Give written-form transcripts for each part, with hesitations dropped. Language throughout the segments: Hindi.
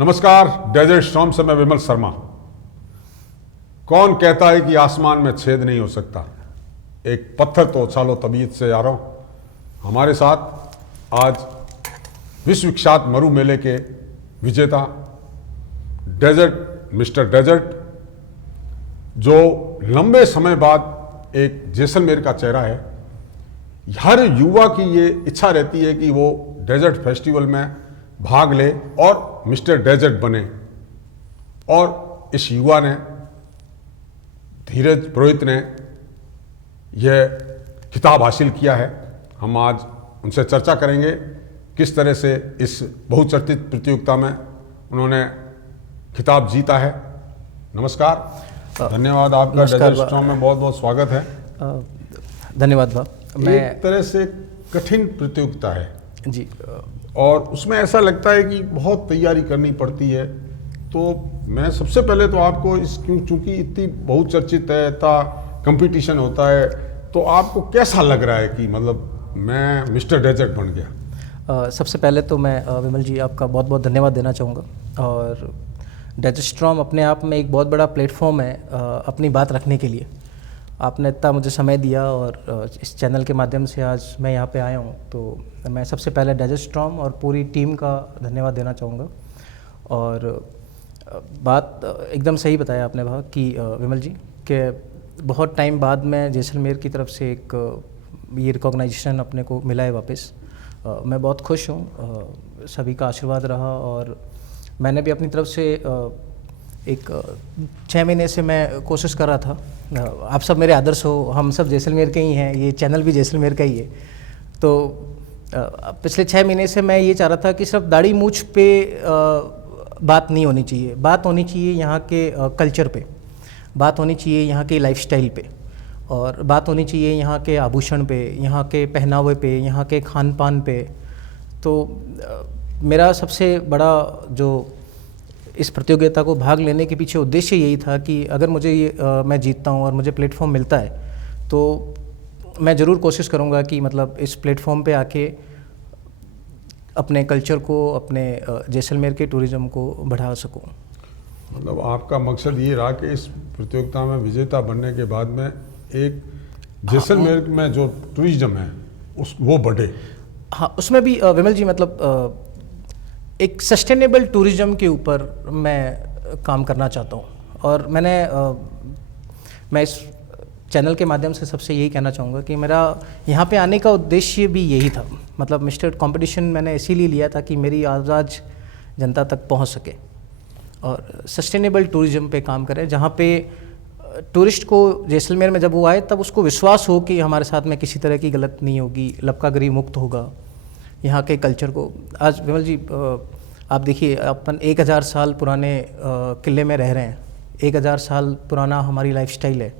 नमस्कार, डेजर्ट स्टॉर्म से मैं विमल शर्मा। कौन कहता है कि आसमान में छेद नहीं हो सकता? एक पत्थर तो उछालो तबीयत से आ रहा हूं। हमारे साथ आज विश्व विख्यात मरु मेले के विजेता डेजर्ट मिस्टर डेजर्ट, जो लंबे समय बाद एक जैसलमेर का चेहरा है। हर युवा की ये इच्छा रहती है कि वो डेजर्ट फेस्टिवल में भाग ले और मिस्टर डेजर्ट बने, और इस युवा ने, धीरज पुरोहित ने, यह खिताब हासिल किया है। हम आज उनसे चर्चा करेंगे किस तरह से इस बहुचर्चित प्रतियोगिता में उन्होंने खिताब जीता है। नमस्कार, धन्यवाद आपका। डेजर्ट स्टॉर्म में बहुत बहुत स्वागत है। धन्यवाद भाव। एक तरह से कठिन प्रतियोगिता है जी, और उसमें ऐसा लगता है कि बहुत तैयारी करनी पड़ती है। तो मैं सबसे पहले तो आपको इस चूंकि इतनी बहुचर्चित है, इतना कंपटीशन होता है, तो आपको कैसा लग रहा है कि मतलब मैं मिस्टर डेजर्ट बन गया? सबसे पहले तो मैं विमल जी आपका बहुत बहुत धन्यवाद देना चाहूँगा। और डेजर्ट स्टॉर्म अपने आप में एक बहुत बड़ा प्लेटफॉर्म है अपनी बात रखने के लिए। आपने इतना मुझे समय दिया और इस चैनल के माध्यम से आज मैं यहाँ पे आया हूँ, तो मैं सबसे पहले डेजर्ट स्टॉर्म और पूरी टीम का धन्यवाद देना चाहूँगा। और बात एकदम सही बताया आपने भाव कि विमल जी कि बहुत टाइम बाद में जैसलमेर की तरफ से एक ये रिकॉग्नाइजेशन अपने को मिला है वापस। मैं बहुत खुश हूँ, सभी का आशीर्वाद रहा। और मैंने भी अपनी तरफ से एक 6 महीने से मैं कोशिश कर रहा था। आप सब मेरे आदर्श हो, हम सब जैसलमेर के ही हैं, ये चैनल भी जैसलमेर का ही है। तो पिछले 6 महीने से मैं ये चाह रहा था कि सिर्फ दाढ़ी मूछ पे बात नहीं होनी चाहिए, बात होनी चाहिए यहाँ के कल्चर पे, बात होनी चाहिए यहाँ के लाइफस्टाइल पे, और बात होनी चाहिए यहाँ के आभूषण पे, यहाँ के पहनावे पे, यहाँ के खान पान पे। तो मेरा सबसे बड़ा जो इस प्रतियोगिता को भाग लेने के पीछे उद्देश्य यही था कि अगर मुझे मैं जीतता हूँ और मुझे प्लेटफॉर्म मिलता है, तो मैं ज़रूर कोशिश करूँगा कि मतलब इस प्लेटफॉर्म पे आके अपने कल्चर को, अपने जैसलमेर के टूरिज़्म को बढ़ा सकूँ। मतलब आपका मकसद ये रहा कि इस प्रतियोगिता में विजेता बनने के बाद में एक जैसलमेर में जो टूरिज्म है वो बढ़े। हाँ, उसमें भी विमल जी मतलब एक सस्टेनेबल टूरिज़्म के ऊपर मैं काम करना चाहता हूँ। और मैं इस चैनल के माध्यम से सबसे यही कहना चाहूँगा कि मेरा यहाँ पे आने का उद्देश्य भी यही था। मतलब मिस्टर कंपटीशन मैंने इसीलिए लिया था कि मेरी आवाज़ जनता तक पहुँच सके और सस्टेनेबल टूरिज़्म पे काम करें, जहाँ पे टूरिस्ट को जैसलमेर में जब वो आए तब उसको विश्वास हो कि हमारे साथ में किसी तरह की गलत नहीं होगी, लपकागरी मुक्त होगा। यहाँ के कल्चर को आज विमल जी आप देखिए, अपन 1000 साल पुराने किले में रह रहे हैं, 1000 साल पुराना हमारी लाइफस्टाइल है।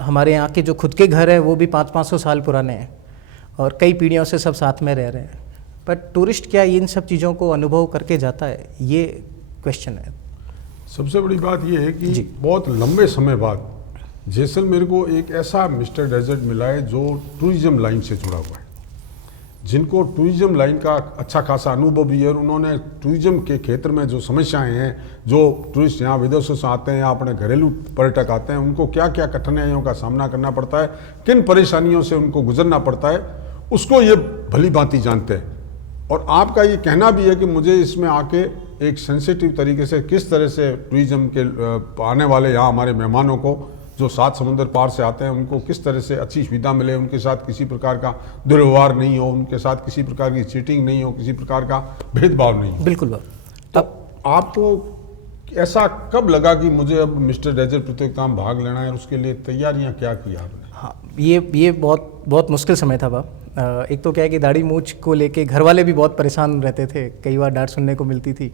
हमारे यहाँ के जो खुद के घर हैं वो भी 500-500 साल पुराने हैं और कई पीढ़ियों से सब साथ में रह रहे हैं। पर टूरिस्ट क्या इन सब चीज़ों को अनुभव करके जाता है, ये क्वेश्चन है। सबसे बड़ी बात ये है कि बहुत लंबे समय बाद जैसलमेर को एक ऐसा मिस्टर डेजर्ट मिला है जो टूरिज्म लाइन से जुड़ा हुआ है, जिनको टूरिज्म लाइन का अच्छा खासा अनुभव भी है। और उन्होंने टूरिज्म के क्षेत्र में जो समस्याएं हैं, जो टूरिस्ट यहाँ विदेशों से आते हैं या अपने घरेलू पर्यटक आते हैं, उनको क्या क्या कठिनाइयों का सामना करना पड़ता है, किन परेशानियों से उनको गुजरना पड़ता है, उसको ये भली भांति जानते हैं। और आपका ये कहना भी है कि मुझे इसमें आके एक सेंसिटिव तरीके से किस तरह से टूरिज्म के आने वाले यहाँ हमारे मेहमानों को, जो 7 समुंदर पार से आते हैं, उनको किस तरह से अच्छी सुविधा मिले, उनके साथ किसी प्रकार का दुर्व्यवहार नहीं हो, उनके साथ किसी प्रकार की चीटिंग नहीं हो, किसी प्रकार का भेदभाव नहीं हो। बिल्कुल। तो आपको ऐसा कब लगा कि मुझे अब मिस्टर डेजर्ट प्रतियोगिता में भाग लेना है, उसके लिए तैयारियां क्या की आपने? हाँ, ये बहुत मुश्किल समय था बाबा। एक तो क्या है कि दाढ़ी मूछ को लेके घर वाले भी बहुत परेशान रहते थे, कई बार डांट सुनने को मिलती थी।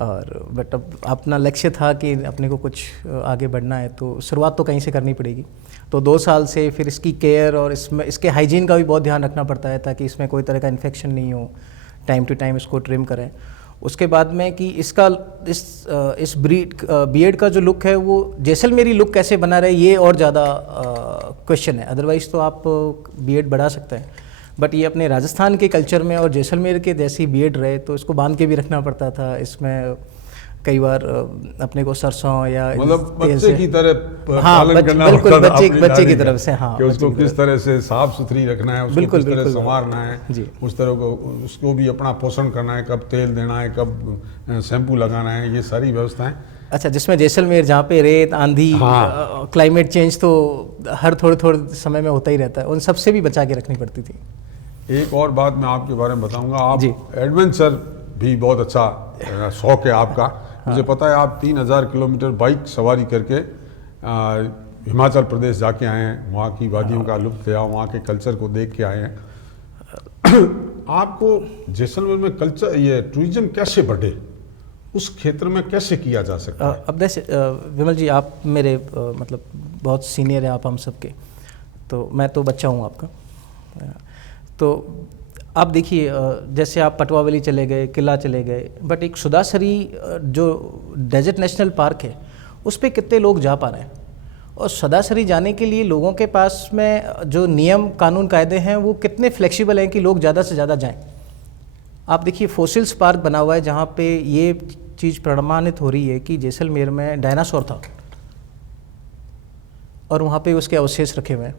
और बट अब अपना लक्ष्य था कि अपने को कुछ आगे बढ़ना है, तो शुरुआत तो कहीं से करनी पड़ेगी। तो 2 साल से फिर इसकी केयर और इसके हाइजीन का भी बहुत ध्यान रखना पड़ता है ताकि इसमें कोई तरह का इन्फेक्शन नहीं हो, टाइम टू टाइम इसको ट्रिम करें। उसके बाद में कि इस बियर्ड का जो लुक है वो जैसलमेरी लुक कैसे बना रहे, ये और ज़्यादा क्वेश्चन है। अदरवाइज़ तो आप बियर्ड बढ़ा सकते हैं, बट ये अपने राजस्थान के कल्चर में और जैसलमेर के जैसी बीएड रहे तो इसको बांध के भी रखना पड़ता था। इसमें कई बार अपने को सरसों या मतलब बच्चे की तरह पालन करना बिल्कुल पड़ता था अपनी बच्चे की नानी तरफ का, से, हाँ, कि उसको किस तरह से साफ सुथरी रखना है, उसको बिल्कुल, किस तरह बिल्कुल, संवारना है जी। उस तरह को, उसको भी अपना पोषण करना है, कब तेल देना है, कब शैम्पू लगाना है, ये सारी व्यवस्थाएं। अच्छा, जिसमें जैसलमेर जहाँ पे रेत, आंधी, हाँ। क्लाइमेट चेंज तो हर थोड़े समय में होता ही रहता है, उन सबसे भी बचा के रखनी पड़ती थी। एक और बात मैं आपके बारे में बताऊंगा, आप जी। एडवेंचर भी बहुत अच्छा शौक है आपका। मुझे पता है आप 3000 किलोमीटर बाइक सवारी करके हिमाचल प्रदेश जाके आए हैं, वहाँ की वादियों का लुत्फ लिया, वहाँ के कल्चर को देख के आए हैं। आपको जैसलमेर में कल्चर, ये टूरिज्म कैसे बढ़े, उस क्षेत्र में कैसे किया जा सकता है? अब जैसे विमल जी, आप मेरे मतलब बहुत सीनियर हैं आप हम सबके, तो मैं तो बच्चा हूँ आपका। तो आप देखिए, जैसे आप पटवावली चले गए, किला चले गए, बट एक सुदासरी जो डेजर्ट नेशनल पार्क है उस पे कितने लोग जा पा रहे हैं? और सुदासरी जाने के लिए लोगों के पास में जो नियम कानून कायदे हैं वो कितने फ्लेक्सिबल हैं कि लोग ज़्यादा से ज़्यादा जाएं? आप देखिए, फोसिल्स पार्क बना हुआ है जहाँ पे ये चीज़ प्रमाणित हो रही है कि जैसलमेर में डायनासोर था और वहाँ पे उसके अवशेष रखे हुए हैं,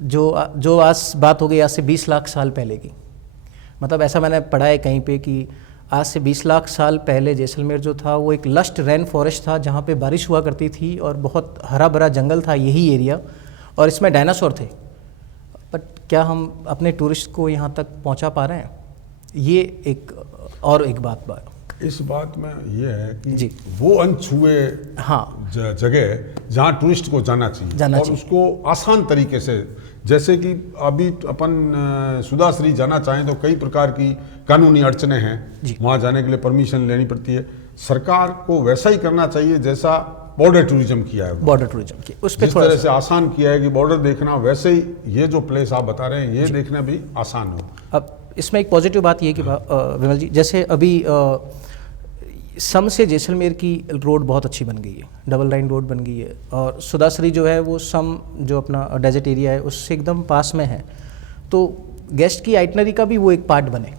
जो आज बात हो गई आज से 20 लाख साल पहले की। मतलब ऐसा मैंने पढ़ा है कहीं पे कि आज से 20 लाख साल पहले जैसलमेर जो था वो एक लस्ट रेन फॉरेस्ट था जहाँ पे बारिश हुआ करती थी और बहुत हरा भरा जंगल था यही एरिया, और इसमें डायनासोर थे। बट क्या हम अपने टूरिस्ट को यहाँ तक पहुँचा पा रहे हैं? ये एक और एक बात इस बात में ये है कि जी। वो अनछुए हाँ, जगह जहाँ टूरिस्ट को जाना चाहिए और उसको आसान तरीके से, जैसे कि अभी अपन सुदासरी जाना चाहें तो कई प्रकार की कानूनी अड़चने हैं, वहाँ जाने के लिए परमिशन लेनी पड़ती है। सरकार को वैसा ही करना चाहिए जैसा बॉर्डर टूरिज्म किया है, बॉर्डर टूरिज्म की उस पर जिस तरह से आसान किया है कि बॉर्डर देखना, वैसे ही ये जो प्लेस आप बता रहे हैं ये देखना भी आसान हो। अब इसमें एक पॉजिटिव बात ये है कि विमल जी, जैसे अभी सम से जैसलमेर की रोड बहुत अच्छी बन गई है, डबल लाइन रोड बन गई है, और सुदासरी जो है वो सम जो अपना डेजर्ट एरिया है उससे एकदम पास में है, तो गेस्ट की आइटनरी का भी वो एक पार्ट बने।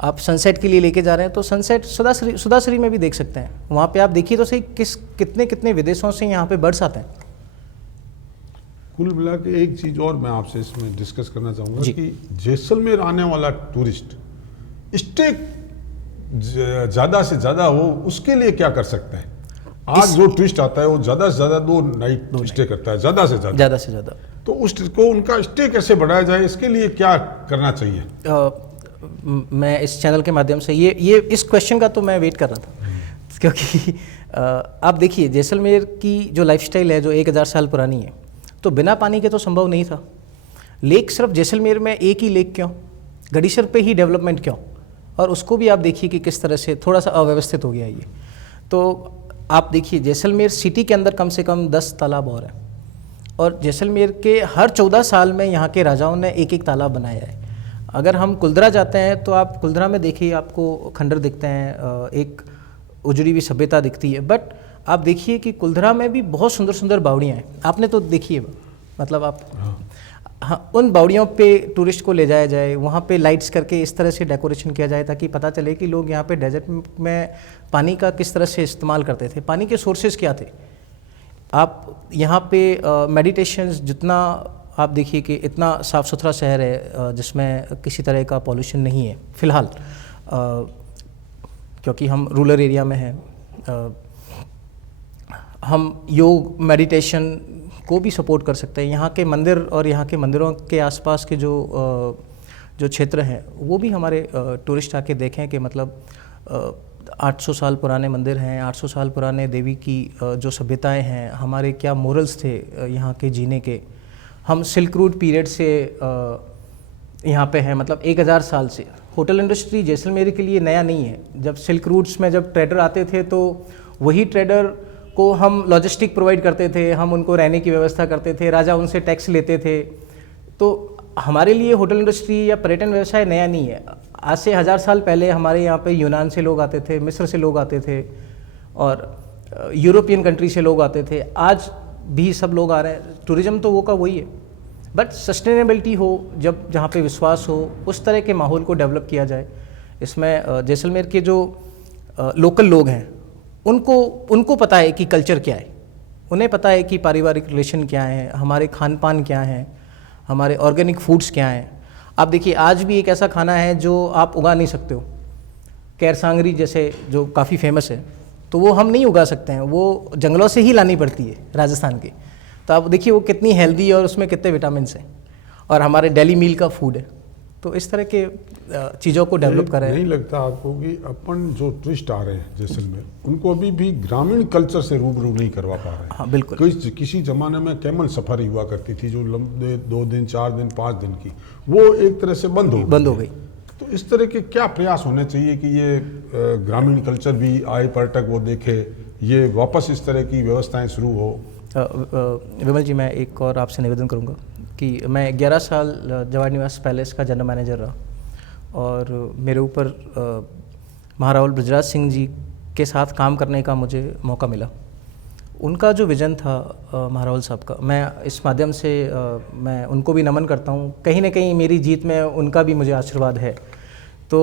आप सनसेट के लिए लेके जा रहे हैं तो सनसेट सुदासरी में भी देख सकते हैं। वहाँ पे आप देखिए तो सही कितने विदेशों से यहाँ पे बर्ड्स आते हैं। कुल मिला के एक चीज़ और मैं आपसे इसमें डिस्कस करना चाहूँगा कि जैसलमेर आने वाला टूरिस्ट स्टे ज़्यादा से ज़्यादा हो, उसके लिए क्या कर सकता है? आज जो टूरिस्ट आता है वो ज़्यादा से ज़्यादा 2 नाइट स्टे करता है, ज़्यादा से ज़्यादा, तो उसको उनका स्टे कैसे बढ़ाया जाए, इसके लिए क्या करना चाहिए? मैं इस चैनल के माध्यम से ये इस क्वेश्चन का तो मैं वेट कर रहा था, क्योंकि आप देखिए जैसलमेर की जो लाइफस्टाइल है जो 1000 साल पुरानी है, तो बिना पानी के तो संभव नहीं था। लेक सिर्फ जैसलमेर में एक ही लेक क्यों, गड़ीसर पे ही डेवलपमेंट क्यों, और उसको भी आप देखिए कि किस तरह से थोड़ा सा अव्यवस्थित हो गया ये। तो आप देखिए जैसलमेर सिटी के अंदर कम से कम 10 तालाब और हैं, और जैसलमेर के हर 14 साल में यहाँ के राजाओं ने एक एक तालाब बनाया है। अगर हम कुल्दरा जाते हैं तो आप कुल्दरा में देखिए आपको खंडर दिखते हैं, एक उजड़ी हुई सभ्यता दिखती है, बट आप देखिए कि कुल्दरा में भी बहुत सुंदर सुंदर बावड़ियाँ हैं। आपने तो देखी है, मतलब आप हाँ, उन बावड़ियों पे टूरिस्ट को ले जाया जाए, वहाँ पे लाइट्स करके इस तरह से डेकोरेशन किया जाए ताकि पता चले कि लोग यहाँ पे डेजर्ट में पानी का किस तरह से इस्तेमाल करते थे, पानी के सोर्सेज क्या थे। आप यहाँ पे मेडिटेशंस, जितना आप देखिए कि इतना साफ़ सुथरा शहर है जिसमें किसी तरह का पॉल्यूशन नहीं है फ़िलहाल, क्योंकि हम रूरल एरिया में हैं। हम योग मेडिटेशन को भी सपोर्ट कर सकते हैं। यहाँ के मंदिर और यहाँ के मंदिरों के आसपास के जो क्षेत्र हैं वो भी हमारे टूरिस्ट आके देखें कि मतलब 800 साल पुराने मंदिर हैं, 800 साल पुराने देवी की जो सभ्यताएं हैं, हमारे क्या मोरल्स थे यहाँ के जीने के। हम सिल्क रूट पीरियड से यहाँ पे हैं, मतलब 1000 साल से। होटल इंडस्ट्री जैसलमेर के लिए नया नहीं है। जब सिल्क रूट्स में जब ट्रेडर आते थे तो वही ट्रेडर को हम लॉजिस्टिक प्रोवाइड करते थे, हम उनको रहने की व्यवस्था करते थे, राजा उनसे टैक्स लेते थे। तो हमारे लिए होटल इंडस्ट्री या पर्यटन व्यवसाय नया नहीं है। आज से 1000 साल पहले हमारे यहाँ पे यूनान से लोग आते थे, मिस्र से लोग आते थे और यूरोपियन कंट्री से लोग आते थे। आज भी सब लोग आ रहे हैं। टूरिज्म तो वो का वही है। बट सस्टेनेबिलिटी हो, जब जहाँ पे विश्वास हो, उस तरह के माहौल को डेवलप किया जाए। इसमें जैसलमेर के जो लोकल लोग हैं उनको पता है कि कल्चर क्या है, उन्हें पता है कि पारिवारिक रिलेशन क्या है, हमारे खान पान क्या हैं, हमारे ऑर्गेनिक फूड्स क्या हैं। आप देखिए आज भी एक ऐसा खाना है जो आप उगा नहीं सकते हो, कैरसांगरी जैसे जो काफ़ी फेमस है, तो वो हम नहीं उगा सकते हैं, वो जंगलों से ही लानी पड़ती है राजस्थान की। तो आप देखिए वो कितनी हेल्दी है और उसमें कितने विटामिन्स हैं, और हमारे डेली मील का फूड है। तो इस तरह के चीज़ों को डेवलप करें। नहीं लगता आपको कि अपन जो टूरिस्ट आ रहे हैं जैसलमेर, उनको अभी भी ग्रामीण कल्चर से रूबरू नहीं करवा पा रहे हैं? हाँ बिल्कुल। किसी ज़माने में कैमल सफारी हुआ करती थी जो लंबे 2 दिन 4 दिन 5 दिन की, वो एक तरह से बंद हो गई। तो इस तरह के क्या प्रयास होने चाहिए कि ये ग्रामीण कल्चर भी आए, पर्यटक वो देखे, ये वापस इस तरह की व्यवस्थाएं शुरू हो? विमल जी, मैं एक और आपसे निवेदन करूंगा कि मैं 11 साल जवाहर निवास पैलेस का जनरल मैनेजर रहा, और मेरे ऊपर महारावल बृजराज सिंह जी के साथ काम करने का मुझे मौका मिला। उनका जो विज़न था महारावल साहब का, मैं इस माध्यम से मैं उनको भी नमन करता हूँ। कहीं ना कहीं मेरी जीत में उनका भी मुझे आशीर्वाद है। तो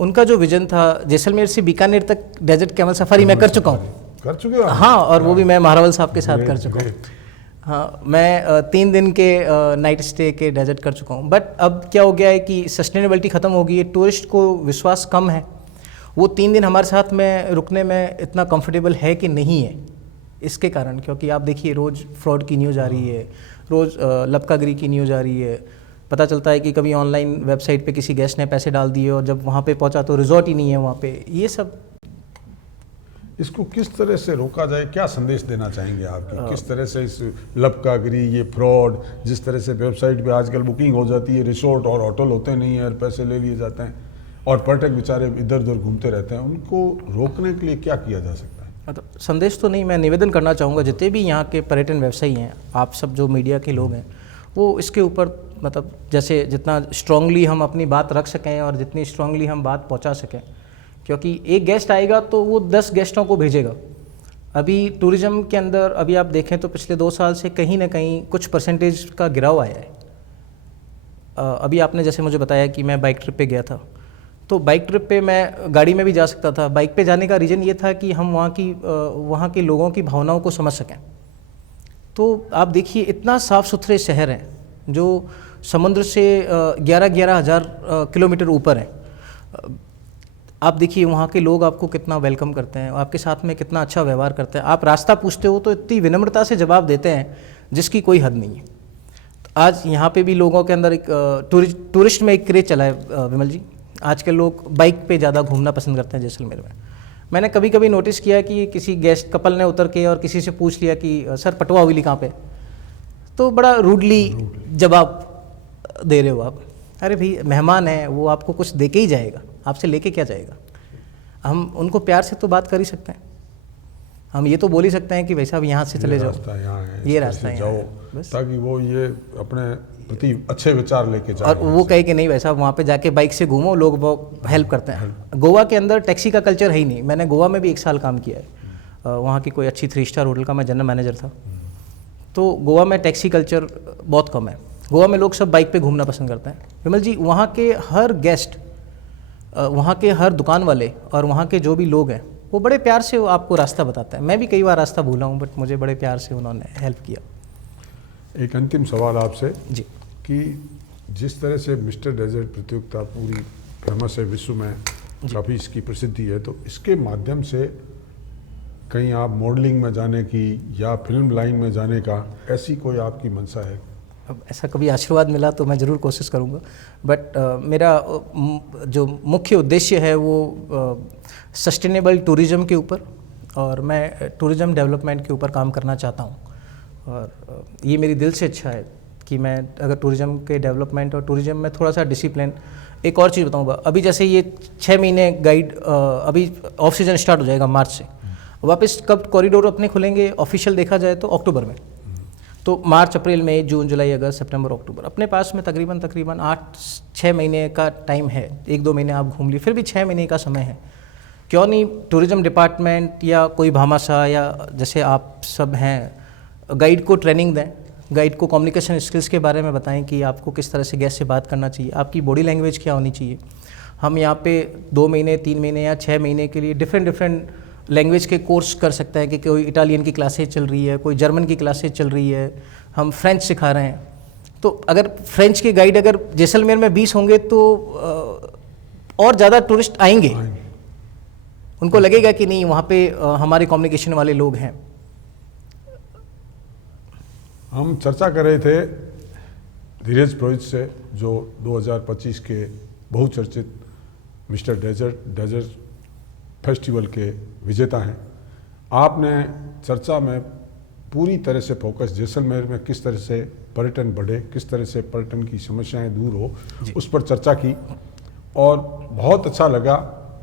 उनका जो विज़न था, जैसलमेर से बीकानेर तक डेजर्ट कैमल सफारी मैं कर चुका हूँ। कर चुके हो? हाँ, और वो भी मैं महारावल साहब के साथ कर चुका हूँ। हाँ, मैं 3 दिन के नाइट स्टे के डेजर्ट कर चुका हूँ। बट अब क्या हो गया है कि सस्टेनेबिलिटी ख़त्म हो गई है, टूरिस्ट को विश्वास कम है, वो 3 दिन हमारे साथ में रुकने में इतना कंफर्टेबल है कि नहीं है, इसके कारण। क्योंकि आप देखिए रोज़ फ्रॉड की न्यूज़ आ रही है, रोज़ लपकागिरी की न्यूज़ आ रही है। पता चलता है कि कभी ऑनलाइन वेबसाइट पे किसी गेस्ट ने पैसे डाल दिए और जब वहाँ पे पहुँचा तो रिजॉर्ट ही नहीं है वहाँ पे। ये सब, इसको किस तरह से रोका जाए? क्या संदेश देना चाहेंगे आप कि किस तरह से इस लपकागिरी, ये फ्रॉड, जिस तरह से वेबसाइट पे आजकल बुकिंग हो जाती है, रिसोर्ट और होटल होते नहीं है, पैसे ले लिए जाते हैं और पर्यटक बेचारे इधर उधर घूमते रहते हैं, उनको रोकने के लिए क्या किया जा सकता है? मतलब संदेश तो नहीं, मैं निवेदन करना चाहूँगा जितने भी यहाँ के पर्यटन व्यवसायी हैं, आप सब जो मीडिया के लोग हैं, वो इसके ऊपर मतलब जैसे जितना स्ट्रांगली हम अपनी बात रख सकें और जितनी स्ट्रांगली हम बात पहुँचा सकें, क्योंकि एक गेस्ट आएगा तो वो 10 गेस्टों को भेजेगा। अभी टूरिज़्म के अंदर अभी आप देखें तो पिछले 2 साल से कहीं ना कहीं कुछ परसेंटेज का गिराव आया है। अभी आपने जैसे मुझे बताया कि मैं बाइक ट्रिप पे गया था, तो बाइक ट्रिप पे मैं गाड़ी में भी जा सकता था। बाइक पे जाने का रीज़न ये था कि हम वहाँ के लोगों की भावनाओं को समझ सकें। तो आप देखिए इतना साफ़ सुथरे शहर हैं जो समुद्र से 11-11 हज़ार किलोमीटर ऊपर है। आप देखिए वहाँ के लोग आपको कितना वेलकम करते हैं, आपके साथ में कितना अच्छा व्यवहार करते हैं। आप रास्ता पूछते हो तो इतनी विनम्रता से जवाब देते हैं जिसकी कोई हद नहीं है। तो आज यहाँ पे भी लोगों के अंदर एक टूरिस्ट में एक क्रेज चला है विमल जी। आजकल लोग बाइक पे ज़्यादा घूमना पसंद करते हैं जैसलमेर में। मैंने कभी कभी नोटिस किया कि किसी गेस्ट कपल ने उतर के और किसी से पूछ लिया कि सर पटवा हवेली कहाँ पे, तो बड़ा रूडली जवाब दे रहे हो आप। अरे भाई मेहमान है, वो आपको कुछ दे के ही जाएगा, आपसे लेके क्या जाएगा। हम उनको प्यार से तो बात कर ही सकते हैं, हम ये तो बोल ही सकते हैं कि भाई साहब यहाँ से चले जाओ, ये रास्ता है जाओ, ताकि वो ये अपने प्रति अच्छे विचार लेके जाए। और वो कहे कि नहीं भाई साहब वहाँ पे जाके बाइक से घूमो, लोग वो हेल्प करते हैं। गोवा के अंदर टैक्सी का कल्चर है ही नहीं। मैंने गोवा में भी 1 साल काम किया है, वहाँ की कोई अच्छी 3 स्टार होटल का मैं जनरल मैनेजर था। तो गोवा में टैक्सी कल्चर बहुत कम है। गोवा में लोग सब बाइक पे घूमना पसंद करते हैं विमल जी। वहाँ के हर गेस्ट, वहाँ के हर दुकान वाले और वहाँ के जो भी लोग हैं वो बड़े प्यार से वो आपको रास्ता बताते हैं। मैं भी कई बार रास्ता भूला हूँ, बट मुझे बड़े प्यार से उन्होंने हेल्प किया। एक अंतिम सवाल आपसे जी, कि जिस तरह से मिस्टर डेजर्ट प्रतियोगिता पूरी फेमस है, विश्व में काफ़ी इसकी प्रसिद्धि है, तो इसके माध्यम से कहीं आप मॉडलिंग में जाने की या फिल्म लाइन में जाने का ऐसी कोई आपकी मंशा है? अब ऐसा कभी आशीर्वाद मिला तो मैं ज़रूर कोशिश करूँगा, बट मेरा जो मुख्य उद्देश्य है वो सस्टेनेबल टूरिज़्म के ऊपर, और मैं टूरिज़्म डेवलपमेंट के ऊपर काम करना चाहता हूँ। और ये मेरी दिल से इच्छा है कि मैं अगर टूरिज़्म के डेवलपमेंट और टूरिज़्म में थोड़ा सा डिसिप्लिन। एक और चीज़ बताऊँगा, अभी जैसे ये 6 महीने गाइड, अभी ऑफ सीज़न स्टार्ट हो जाएगा मार्च से, वापस कब कॉरिडोर अपने खुलेंगे ऑफिशियल देखा जाए तो अक्टूबर में। तो मार्च, अप्रैल, मई, जून, जुलाई, अगस्त, सितंबर, अक्टूबर, अपने पास में तकरीबन 8-6 महीने का टाइम है। 1-2 महीने आप घूम लिए, फिर भी 6 महीने का समय है। क्यों नहीं टूरिज़्म डिपार्टमेंट या कोई भामाशाह या जैसे आप सब हैं गाइड को ट्रेनिंग दें, गाइड को कम्युनिकेशन स्किल्स के बारे में बताएं कि आपको किस तरह से गेस्ट से बात करना चाहिए, आपकी बॉडी लैंग्वेज क्या होनी चाहिए। हम यहाँ पे 2 महीने 3 महीने या 6 महीने के लिए डिफरेंट लैंग्वेज के कोर्स कर सकते हैं कि कोई इटालियन की क्लासेज चल रही है, कोई जर्मन की क्लासेज चल रही है, हम फ्रेंच सिखा रहे हैं। तो अगर फ्रेंच के गाइड अगर जैसलमेर में 20 होंगे तो और ज़्यादा टूरिस्ट आएंगे, उनको लगेगा कि नहीं वहाँ पे हमारे कम्युनिकेशन वाले लोग हैं। हम चर्चा कर रहे थे धीरज पुरोहित से, जो 2025 के बहुचर्चित मिस्टर डेजर्ट फेस्टिवल के विजेता हैं। आपने चर्चा में पूरी तरह से फोकस जैसलमेर में किस तरह से पर्यटन बढ़े, किस तरह से पर्यटन की समस्याएं दूर हो, उस पर चर्चा की और बहुत अच्छा लगा।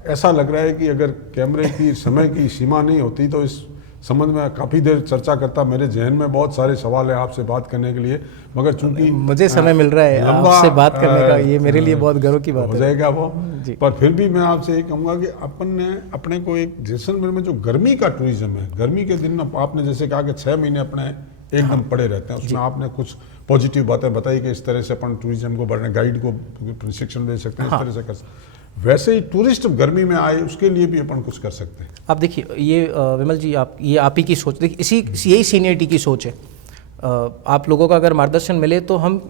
ऐसा लग रहा है कि अगर कैमरे की समय की सीमा नहीं होती तो इस संबंध में काफ़ी देर चर्चा करता। मेरे जहन में बहुत सारे सवाल हैं आपसे बात करने के लिए, मगर चूंकि मुझे समय मिल रहा है आपसे बात करने का, ये मेरे लिए बहुत गर्व की बात हो है। जाएगा वो, पर फिर भी मैं आपसे ये कहूँगा कि अपन ने अपने को एक जैसलमेर में जो गर्मी का टूरिज्म है, गर्मी के दिन में आपने जैसे कहा कि 6 महीने अपने एकदम पड़े रहते हैं, उसमें आपने कुछ पॉजिटिव बातें बताई कि इस तरह से अपन टूरिज्म को बढ़ने, गाइड को प्रशिक्षण दे सकते हैं, इस तरह से कर सकते हैं। वैसे ही टूरिस्ट गर्मी में आए उसके लिए भी अपन कुछ कर सकते हैं। आप देखिए ये विमल जी, आप ही की सोच, देखिए यही सीनियरिटी की सोच है। आप लोगों का अगर मार्गदर्शन मिले तो हम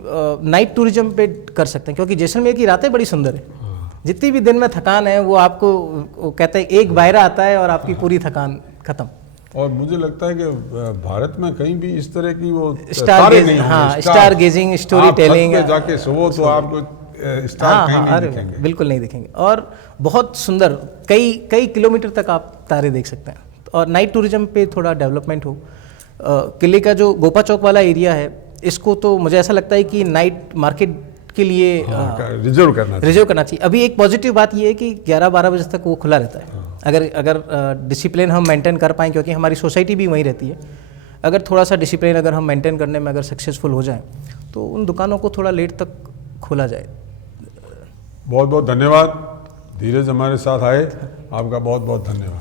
नाइट टूरिज्म पे कर सकते हैं, क्योंकि जैसलमेर की रातें बड़ी सुंदर है। जितनी भी दिन में थकान है वो आपको वो कहते हैं एक बायरा आता है और आपकी पूरी थकान खत्म। और मुझे लगता है कि भारत में कहीं भी इस तरह की वो स्टार गेजिंग, स्टोरी टेलिंग, जाके सोवो तो आपको स्टार कहीं नहीं दिखेंगे, बिल्कुल नहीं दिखेंगे। और बहुत सुंदर कई किलोमीटर तक आप तारे देख सकते हैं। और नाइट टूरिज्म पे थोड़ा डेवलपमेंट हो। किले का जो गोपा चौक वाला एरिया है, इसको तो मुझे ऐसा लगता है कि नाइट मार्केट के लिए रिजर्व करना चाहिए। अभी एक पॉजिटिव बात ये है कि 11-12 बजे तक वो खुला रहता है। अगर डिसिप्लिन हम मेंटेन कर पाएँ, क्योंकि हमारी सोसाइटी भी वहीं रहती है, अगर थोड़ा सा डिसिप्लिन अगर हम मेंटेन करने में अगर सक्सेसफुल हो जाएं तो उन दुकानों को थोड़ा लेट तक खोला जाए। बहुत बहुत धन्यवाद, धीरज हमारे साथ आए, आपका बहुत बहुत धन्यवाद।